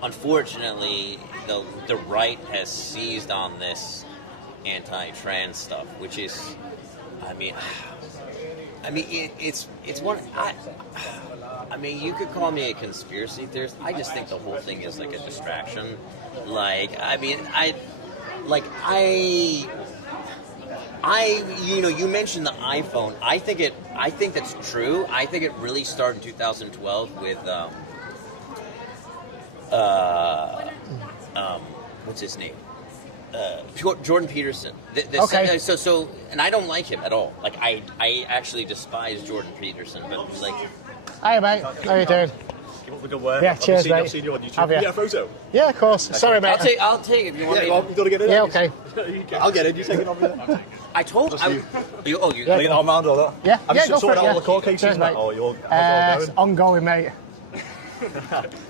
unfortunately, the right has seized on this anti-trans stuff, which is, it's one. I mean, you could call me a conspiracy theorist. I just think the whole thing is like a distraction. Like, you mentioned the iPhone. I think that's true. I think it really started in 2012 with. What's his name? Jordan Peterson. Okay. So, and I don't like him at all. Like, I actually despise Jordan Peterson. But like, hi mate, how you doing? Keep up the good work. Yeah, cheers, mate. I've seen you on YouTube. Have you? Can you get a photo? Yeah, of course. Okay. Sorry, mate. I'll take it if you want. Yeah, well, you got to get it. Yeah, okay. I'll get it. You take it over there. I told you. You're laying arm around all that. Yeah, Have you go for sorted it. out all the court cases? Cheers, mate. How's it It's ongoing, mate.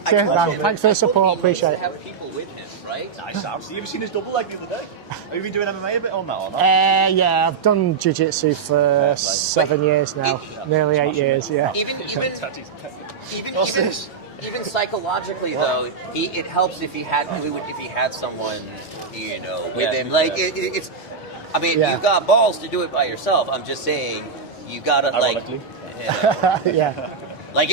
Cheers, man. Thanks for the support. Appreciate it. Have people with him, right? Nice. Have you seen his double leg the other day? Have you been doing MMA a bit on that or not? Yeah, I've done jiu-jitsu for 7 years now. Nearly 8 years, yeah. Even psychologically, though, it helps if he had someone, with him. Like it's. I mean, you've got balls to do it by yourself. I'm just saying, you gotta yeah. Like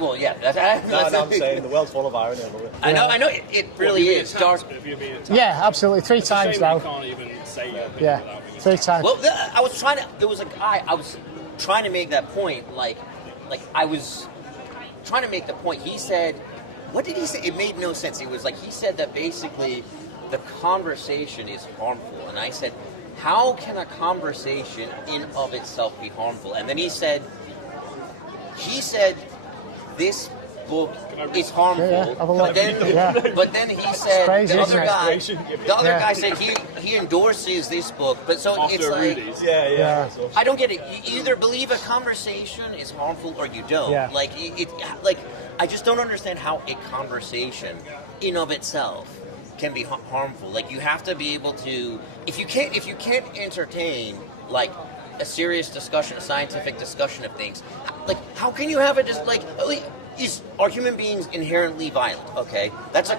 well, yeah. That's I'm saying the world's full of irony. I love it. I know. It really is dark. Yeah, absolutely. 3 times now. You can't even say your opinion Yeah, 3 times. Well, I was trying to. There was a guy. I was trying to make that point. Like I was trying to make the point. He said, "What did he say?" It made no sense. He said that basically the conversation is harmful, and I said, "How can a conversation in of itself be harmful?" And then he said, "This book is harmful." But then he said, crazy, the other guy said he endorses this book. But so it's like, I don't get it. You either believe a conversation is harmful or you don't. Yeah. Like I just don't understand how a conversation in of itself can be harmful. Like, you have to be able to, if you can't entertain like a serious discussion, a scientific discussion of things, like, how can you have are human beings inherently violent? Okay, that's a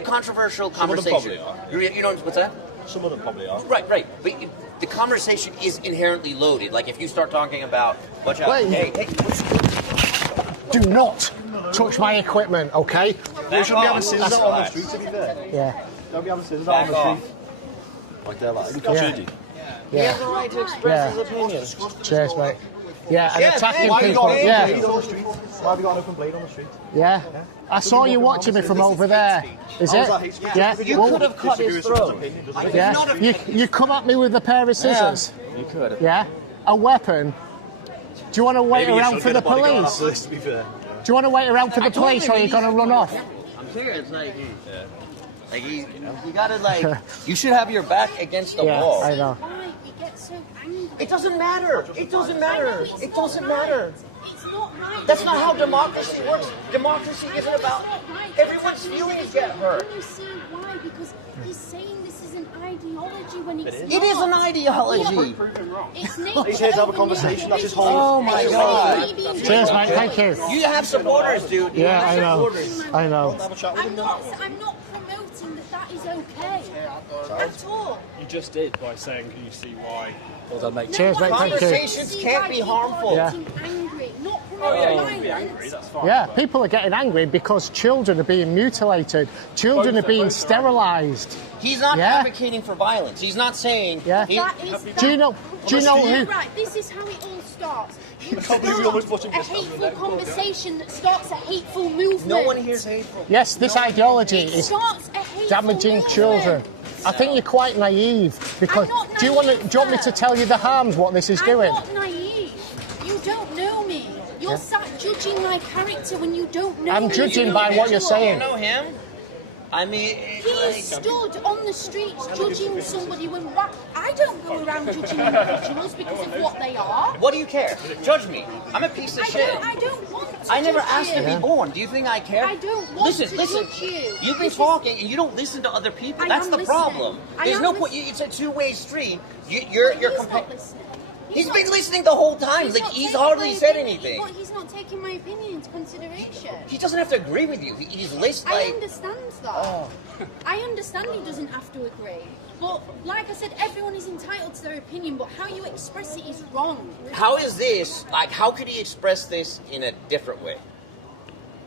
controversial conversation. You know what's that? Some of them probably are. Right. But the conversation is inherently loaded. Like, if you start talking about, watch out. Hey. Do not touch my equipment, okay? We shouldn't be having scissors out on the street, to be fair. Yeah. Don't be having scissors out on the street. Like they're like, Yeah. He has the right to express his opinion. Cheers, mate. Yeah, and attacking why people. Why have you got an open blade on the street? Yeah. I saw you watching me from over there. Is it? Yeah. You could have cut his throat. Yeah. You come at me with a pair of scissors. You could. Yeah. A weapon. Do you want to wait around for the police? To be fair. Do you want to wait around for the police, or are you going to run off? I'm serious. You gotta you should have your back against the wall. I know. Why he gets so angry? It doesn't matter. It doesn't matter. It doesn't matter. It's not That's not how democracy works. Democracy isn't about everyone's feelings get hurt. Can you see why? Because he's saying this is an ideology when it's not. It is an ideology. It's nature. He's here to have a conversation. That's his whole. Oh my God. Cheers, mate. Thank you. You have supporters, dude. You Yeah, have I know. supporters. I know. I'm not promoting that is okay at all. You just did by saying, can you see why? Cheers, mate. Thank you. Conversations can't be harmful. Yeah. Angry, not promoting violence. Yeah, people are getting angry because children are being mutilated. Children are being sterilised. He's not Yeah. advocating for violence. He's not saying. Yeah. Do you know who? Right, this is how it all starts. You can't believe we almost start watching a this on the hateful net. conversation that starts a hateful movement. No one hears hateful. Yes, this ideology It is starts a hateful damaging movement. children. I think you're quite naive because I'm not do you want naive, me to sir. tell you the harms what this is doing? I'm not naive. You don't know me. You're sat judging my character when you don't know I'm me. judging by what you're You saying. know him? I mean, He stood on the streets judging somebody when I don't go around judging individuals because of what they are. what do you care? Judge me. I'm a piece of shit. I don't want to I never judge asked you. to be born. Do you think I care? I don't want listen, to listen. judge you. You've been This is- talking and you don't listen to other people. I That's am the listening. problem. I There's am no point. listening. It's a two-way street. You're But he's comparing. not listening. He's not been ta- listening the whole time. Like not he's taking hardly my said opinion. anything. But he's not taking my opinion into consideration. He doesn't have to agree with you. He's listening. I Like, understand that. I understand he doesn't have to agree. But like I said, everyone is entitled to their opinion, but how you express it is wrong. how is this? Like, how could he express this in a different way?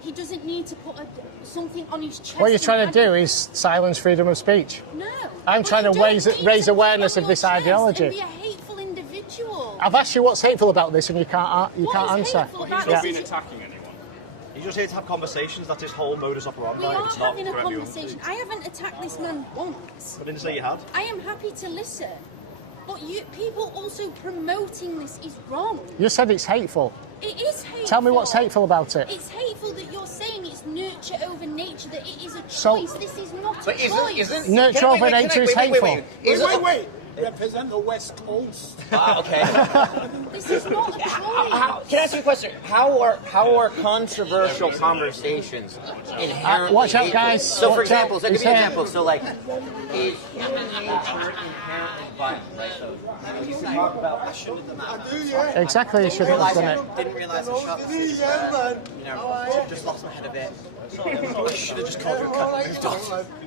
He doesn't need to put something on his chest. What you're and trying to do advocate- is silence freedom of speech. No. I'm But trying you to don't raise need to raise put it awareness on of this your chest ideology. And be a hateful individual. I've asked you what's hateful about this, and you can't What is answer. hateful about He's not this been is- attacking anyone. He's just here to have conversations. That's his whole modus operandi. We are It's not having a for everyone. conversation. I haven't attacked this man once. I didn't say you had. I am happy to listen. But people also promoting this is wrong. You said it's hateful. It is hateful. Tell me what's hateful about it. It's hateful that you're saying it's nurture over nature, that it is a So- choice. This is not But a choice. isn't Nurture can I- over wait, can I- nature is wait, wait, hateful. wait, wait. Isn't- Wait. Represent the West Coast. Okay. This is not a choice. Can I ask you a question? How are controversial conversations inherently Watch out, hateful? guys. So, for Watch example, out. so I'll give He's you an here. example. So, like, is human nature inherently violent, right? So, you can talk about. I shouldn't have done that. Exactly, you shouldn't have done it. Didn't realise I shot the just lost my head a bit. I should have just called you a cunt and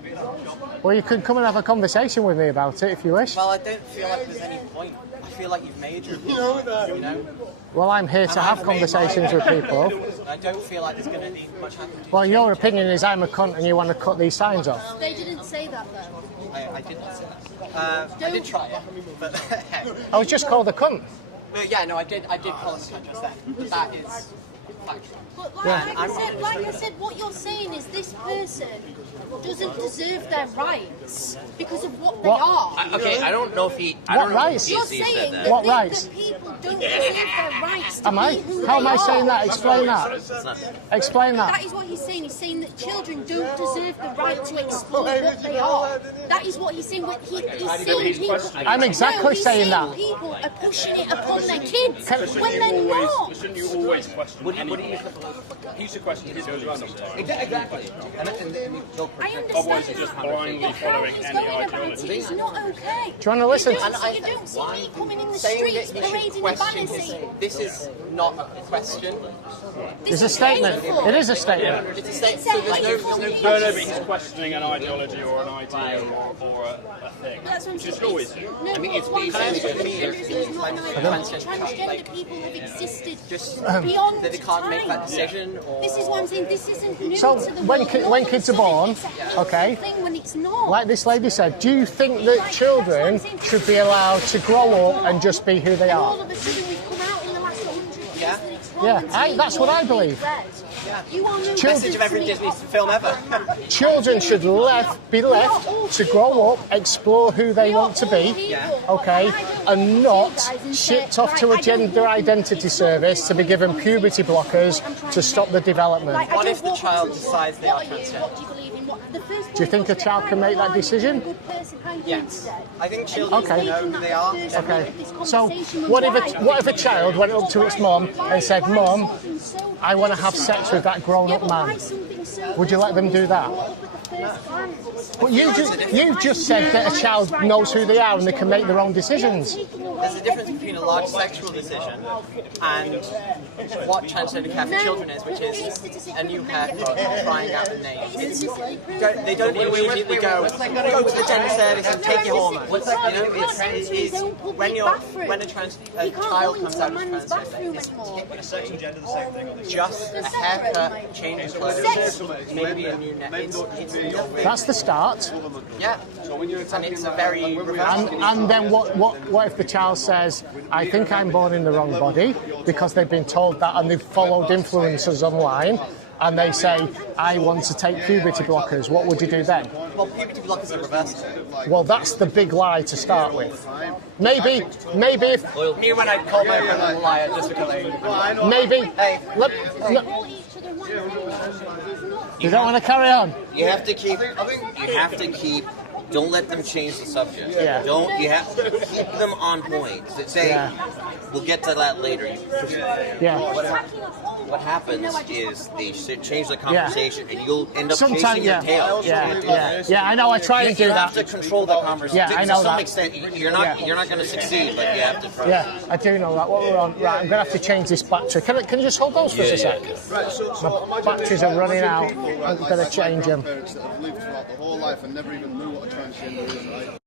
moved on. Well, you could come and have a conversation with me about it if you wish. Well, I don't feel like there's any point. I feel like you've made your point, you know? Well, I'm here to have conversations with people. I don't feel like there's going to be much happening. Well, your opinion is I'm a cunt and you want to cut these signs off. They didn't say that though. I did not say that. I did try it, but I was just called a cunt. yeah, no, I did call us just then. But that is factual. But like, Yeah. like I said, what you're saying is this person doesn't deserve their rights because of what they What? are. Okay, I don't know if he. I What don't know rights? if You're he said saying that. that, What that rights? people don't deserve their rights to Am be I? who How they am I are. saying that? Explain that. It's not- Explain That that. is what he's saying. He's saying that children don't deserve the right to explore what they are. That is what he's saying. He's saying people. I'm exactly No, he's saying that. People are pushing it upon their kids Can- when they're not. Shouldn't you always question What do you anything? You should question his children sometimes. Exactly. And they'll I protect. understand Otherwise you're that. just blindly But how following he's any going about ideology. it is not okay. Do you want to listen? You don't see me coming in the Saying streets that you should parading the question banner his, saying, this is not a question. this It's a is statement. hateful. It is a statement. It's a It's statement. a So there's hateful no thing. No, but he's questioning an ideology or an idea or a thing. That's what I'm Which you saying. should always It's- do. No, I mean, it's what I'm saying is basically- transgender is not an ideology. Transgender people have existed beyond that they can't make that time. decision. Or This is what I'm saying. This isn't new So, to the when world. ki- All when of a kids are sudden, born, it's a hateful okay, thing when it's not. like this lady said, do you think that children should be allowed to grow up and just be who they And all are? of a sudden we've come out in the last 100 years that it's wrong. Yeah, and to me, that's what I you're believe. being read. You are no Message different of every to me. Disney film ever. Children should be left to grow up, explore who they We are want to all be, people. okay, But I don't and go not to you guys and shipped say, off to right, a I don't gender want you. identity It's not service to be given I'm puberty saying. blockers I'm trying to stop the development. Like, I What don't if the walk child up to decides they what are are you? transgender? What do you believe in? Do you think a child can make that decision? Yes. I think children know who they are. Okay. So what if a child went up to its mum and said, "Mum, I want to have sex with that grown-up man"? Would you let them do that? But you just said that a child knows who they are and they can make their own decisions. There's a difference between a large sexual decision and what transgender care for children is, which is a new haircut, trying out a name. They don't immediately go to the gender service and take your hormones. It's when a child comes out as transgender, Is sex and gender the same thing? Or just a haircut, change of clothes, maybe a new neck. That's the start. Yeah. And it's a very and then what if the child says, "I think I'm born in the wrong body," because they've been told that and they've followed influencers online, and they say, "I want to take puberty blockers." What would you do then? Well, puberty blockers are reversible. Well, that's the big lie to start with. Maybe if me when I call my friend a liar just because I maybe. Hey, You don't want to carry on. You have to keep. Don't let them change the subject. Yeah. You have to keep them on point. We'll get to that later. Yeah. What happens is they change the conversation, and you'll end up Sometimes, chasing your tail. Yeah, I know. I try and do You that. have to control the conversation. Yeah, I know to some that. extent, you're not going to succeed, but you have to. Yeah, I do know that. What we're on, right? I'm going to have to change this battery. Can you just hold those for us a sec? Right, so My batteries are running out. I'm going to change them. Parents that have lived throughout the whole life and never even knew what a transgender is, right?